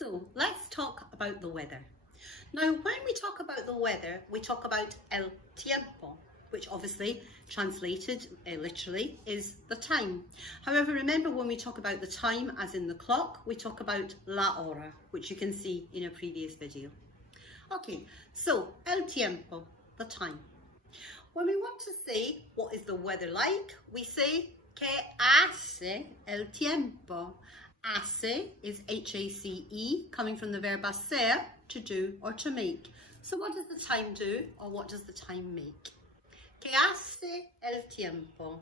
So let's talk about the weather. Now, when we talk about the weather, we talk about el tiempo, which obviously translated literally is the time. However, remember when we talk about the time as in the clock, we talk about la hora, which you can see in a previous video. Okay, so el tiempo, the time. When we want to say what is the weather like, we say que hace el tiempo. Hace is H-A-C-E, coming from the verb hacer, to do or to make. So what does the time do, or what does the time make? Que hace el tiempo?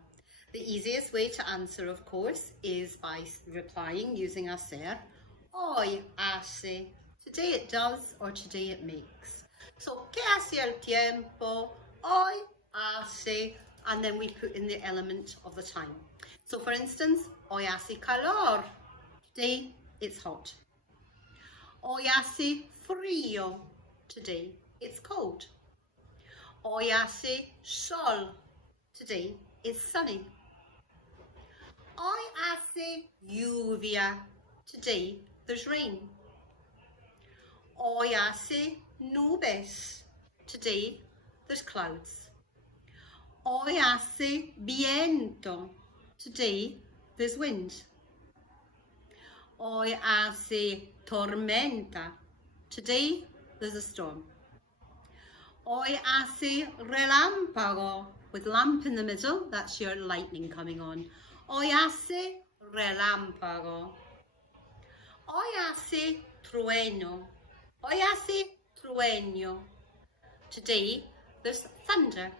The easiest way to answer, of course, is by replying using hacer. Hoy hace. Today it does, or today it makes. So, que hace el tiempo? Hoy hace. And then we put in the element of the time. So, for instance, hoy hace calor. Today it's hot. Hoy hace frío. Today it's cold. Hoy hace sol. Today it's sunny. Hoy hace lluvia. Today there's rain. Hoy hace nubes. Today there's clouds. Hoy hace viento. Today there's wind. Hoy hace tormenta. Today there's a storm. Hoy hace relámpago. With lamp in the middle, that's your lightning coming on. Hoy hace relámpago. Hoy hace trueno. Hoy hace trueno. Today there's thunder.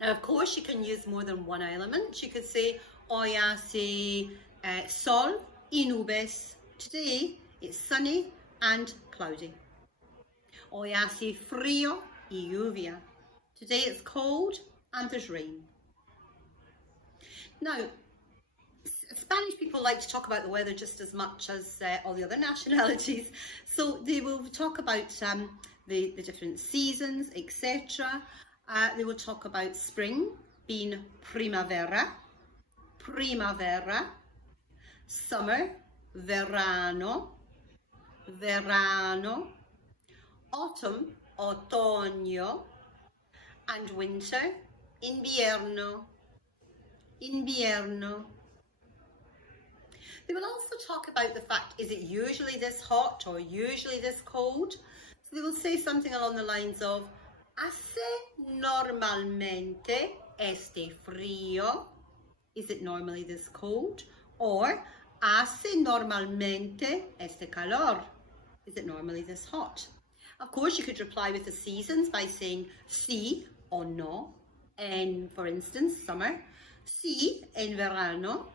Now, of course, you can use more than one element. You could say hoy hace sol y nubes. Today it's sunny and cloudy. Hoy hace frío y lluvia. Today it's cold and there's rain. Now, Spanish people like to talk about the weather just as much as all the other nationalities. So they will talk about the different seasons, etc. They will talk about spring being primavera, summer, verano, autumn, otoño, and winter, invierno. They will also talk about the fact, is it usually this hot or usually this cold? So they will say something along the lines of, hace normalmente este frío? Is it normally this cold? Or, hace normalmente este calor? Is it normally this hot? Of course, you could reply with the seasons by saying sí or no. En, for instance, summer. Sí en verano.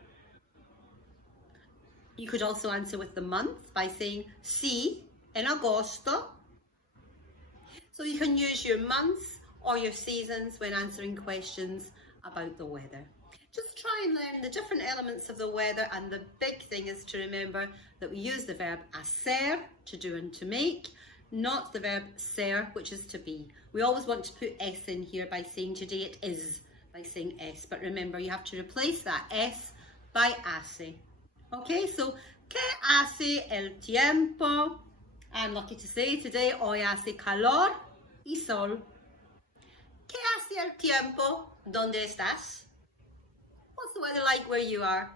You could also answer with the month by saying sí en agosto. So you can use your months or your seasons when answering questions about the weather. Just try and learn the different elements of the weather, and the big thing is to remember that we use the verb hacer, to do and to make, not the verb ser, which is to be. We always want to put s in here by saying today it is, by saying s, but remember you have to replace that s by hace. Okay, so que hace el tiempo? I'm lucky to say today hoy hace calor y sol. ¿Qué hace el tiempo? ¿Dónde estás? What's the weather like where you are?